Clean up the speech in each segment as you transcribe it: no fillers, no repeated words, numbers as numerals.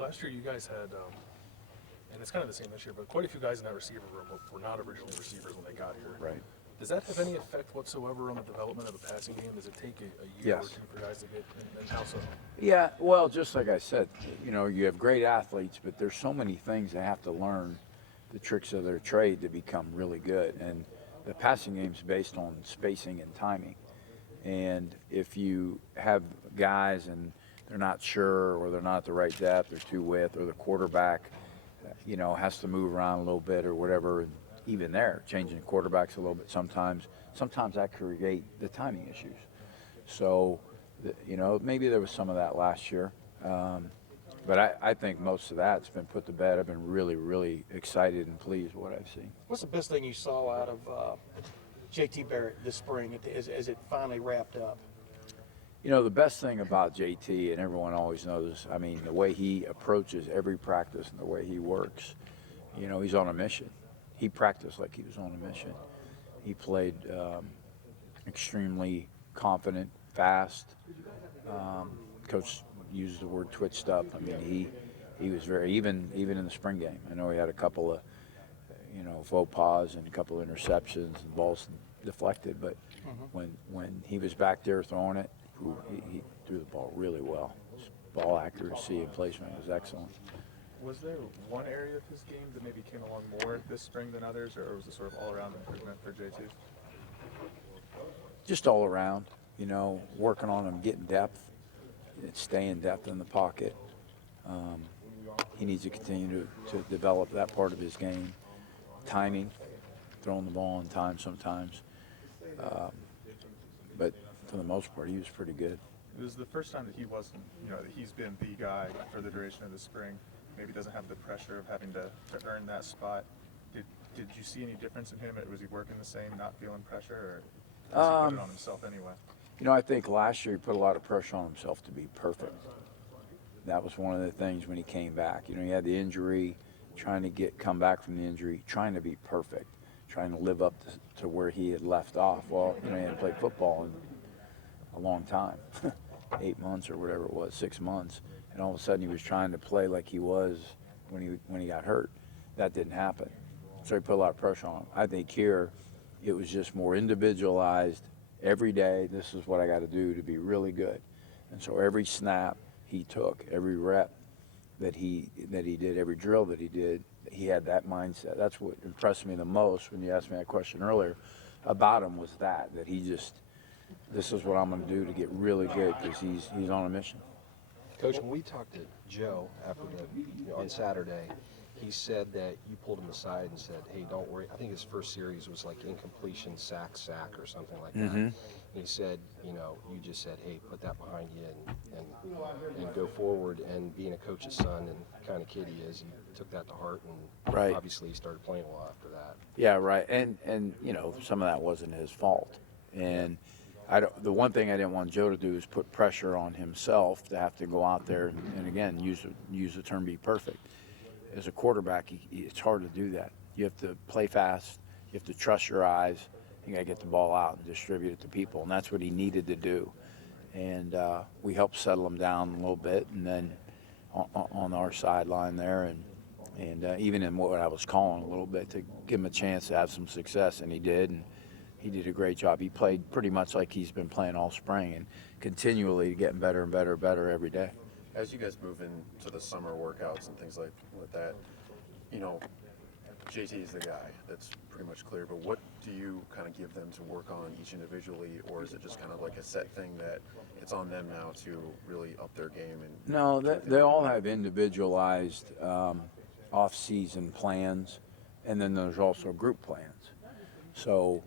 Last year you guys had, and it's kind of the same this year, but quite a few guys in that receiver room were not originally receivers when they got here. Right. Does that have any effect whatsoever on the development of the passing game? Does it take a year Yes. or two for guys to get, and how so? Yeah, well, just like I said, you have great athletes, but there's so many things they have to learn, the tricks of their trade, to become really good. And the passing game's based on spacing and timing. And if you have guys and they're not sure, or they're not at the right depth, or too width, or the quarterback, has to move around a little bit or whatever, and even there, changing quarterbacks a little bit sometimes that create the timing issues. So, maybe there was some of that last year. But I think most of that's been put to bed. I've been really, really excited and pleased with what I've seen. What's the best thing you saw out of JT Barrett this spring as it finally wrapped up? The best thing about JT, and everyone always knows, the way he approaches every practice and the way he works, he's on a mission. He practiced like he was on a mission. He played extremely confident, fast. Coach used the word twitched up. He was very, even in the spring game. I know he had a couple of, faux pas and a couple of interceptions and balls deflected, but when he was back there throwing it, he threw the ball really well. His ball accuracy and placement was excellent. Was there one area of his game that maybe came along more this spring than others, or was it sort of all-around improvement for JT? Just all around, working on him, getting depth, staying depth in the pocket. He needs to continue to develop that part of his game. Timing, throwing the ball on time sometimes. But for the most part, he was pretty good. It was the first time that he wasn't, that he's been the guy for the duration of the spring. Maybe doesn't have the pressure of having to earn that spot. Did you see any difference in him? Was he working the same, not feeling pressure, or was he put it on himself anyway? I think last year he put a lot of pressure on himself to be perfect. That was one of the things when he came back. He had the injury, trying to come back from the injury, trying to be perfect, trying to live up to where he had left off. Well, he hadn't played football in a long time, 8 months or whatever it was, 6 months, and all of a sudden he was trying to play like he was when he got hurt. That didn't happen, so he put a lot of pressure on him. I think here it was just more individualized. Every day, this is what I got to do to be really good, and so every snap he took, every rep that he did, every drill that he did, he had that mindset. That's what impressed me the most when you asked me that question earlier about him, was that he just, this is what I'm going to do to get really good, because he's on a mission. Coach, when we talked to Joe on Saturday, he said that you pulled him aside and said, "Hey, don't worry." I think his first series was like incompletion, sack, or something like that. And he said, you just said, "Hey, put that behind you and go forward." And being a coach's son and the kind of kid he is, he took that to heart, and Right. obviously he started playing well after that. Yeah, right. And some of that wasn't his fault. And the one thing I didn't want Joe to do is put pressure on himself to have to go out there and again, use the term be perfect. As a quarterback, it's hard to do that. You have to play fast. You have to trust your eyes. You got to get the ball out and distribute it to people, and that's what he needed to do. And we helped settle him down a little bit, and then on our sideline there, and even in what I was calling a little bit, to give him a chance to have some success, and he did. And he did a great job. He played pretty much like he's been playing all spring, and continually getting better and better every day. As you guys move into the summer workouts and things like that, JT is the guy. That's pretty much clear. But what do you kind of give them to work on each individually, or is it just kind of like a set thing that it's on them now to really up their game? And no, they all have individualized off-season plans, and then there's also group plans. So,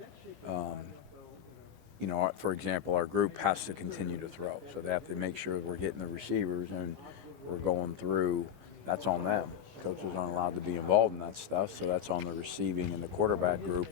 for example, our group has to continue to throw. So they have to make sure we're getting the receivers and we're going through. That's on them. Coaches aren't allowed to be involved in that stuff, so that's on the receiving and the quarterback group.